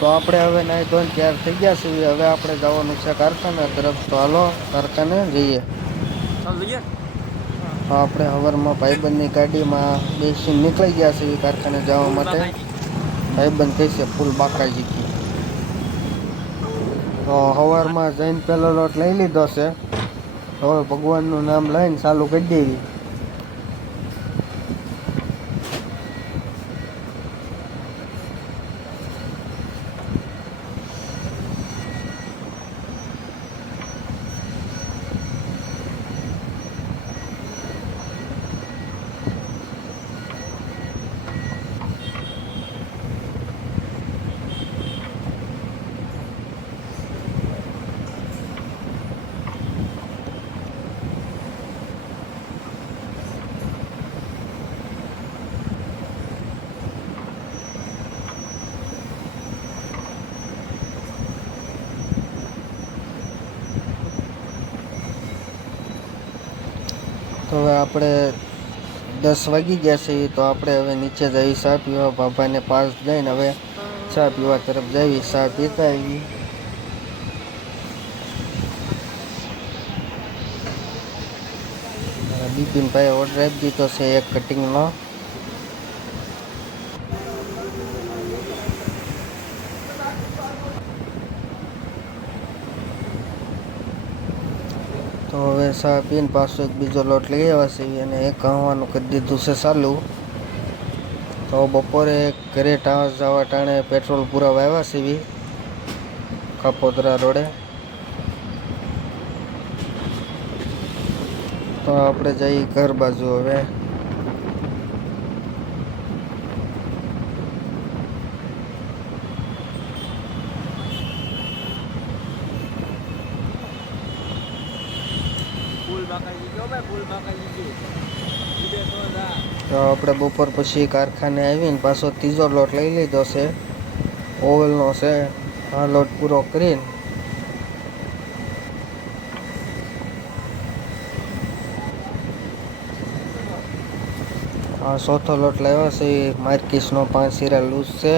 તો આપણે હવે નાહી ધોઈને તૈયાર થઈ ગયા છીએ. હવે આપણે જવાનું છે કારખાના તરફ. તો હાલો કારખાને જઈએ. આપણે હવારમાં ભાઈબંધની ગાડીમાં બેસીને નીકળી ગયા છીએ કારખાને જવા માટે. ભાઈબંધ કહે છે ફૂલ બાકાજી કી. તો સવારમાં જઈને પહેલો લોટ લઈ લીધો છે. હવે ભગવાનનું નામ લઈને ચાલુ કરી દેવી. તો હવે આપણે 10 વાગી ગયા છે. તો આપણે હવે નીચે જઈ ચા પીવા. બાબાને પાસ જઈને હવે ચા પીવા તરફ જઈ. ચા પીતા આવી. બિપિનભાઈ ઓર્ડર આપી દીધો છે એક કટિંગનો. તો હવે ચા પીને પાછો એક બીજો લોટ લઈ આવ્યા છે અને એક ઘઉંવાનું કરી દીધું છે ચાલુ. તો બપોરે ઘરે જવા ટાણે પેટ્રોલ પુરાવા આવ્યા છે કાપોદરા રોડે. તો આપણે જઈએ ઘર બાજુ હવે. તો આપણે બપોર પછી કારખાને આવીને પાછો ત્રીજો લોટ લઈ લીધો છે. ઓવલનો છે. આ લોટ પૂરો કરીને આ ચોથો લોટ લાવ્યો છે. માર્કિસનો 5 હીરા લૂઝ છે.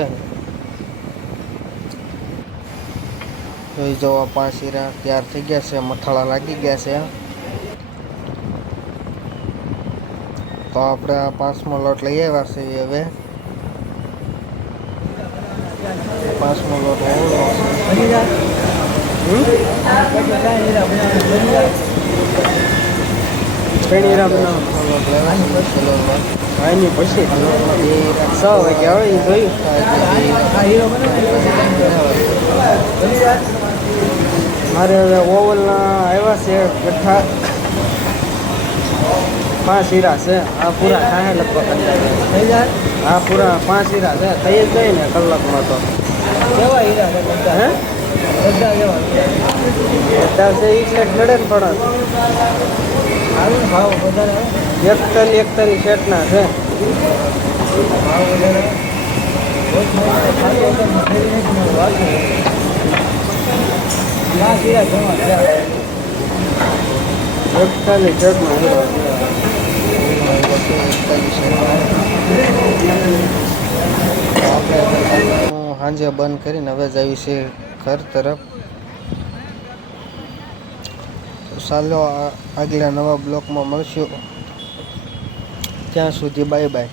જોઈ જવા 5 હીરા તૈયાર થઈ ગયા છે. મથાળા લાગી ગયા છે. તો આપણે આ 5મો લોટ લઈ આવ્યા છે. હવે 5મો લોટ ઓવલનો આની પછી 6 વાગ્યા આવે એ જોયું. મારે હવે ઓવલના આવ્યા છે ગઠ્ઠા 5 હીરા છે. આ પૂરા થાય લગભગ. આ પૂરા 5 હીરા છે. થઈ જ જાય ને કલાકમાં. તો કેવા હીરા છે બધા? હે બધા કેવા બધા છે? એ સેટ નડે ને પણ ભાવ વધારે 41 સેટના છે. ભાવ વધારે 41 સેટના સાંજે બંધ કરીને હવે જઈએ છીએ ઘર તરફ. તો ચાલો આગલા નવા બ્લોકમાં મળશું. ત્યાં સુધી બાય બાય.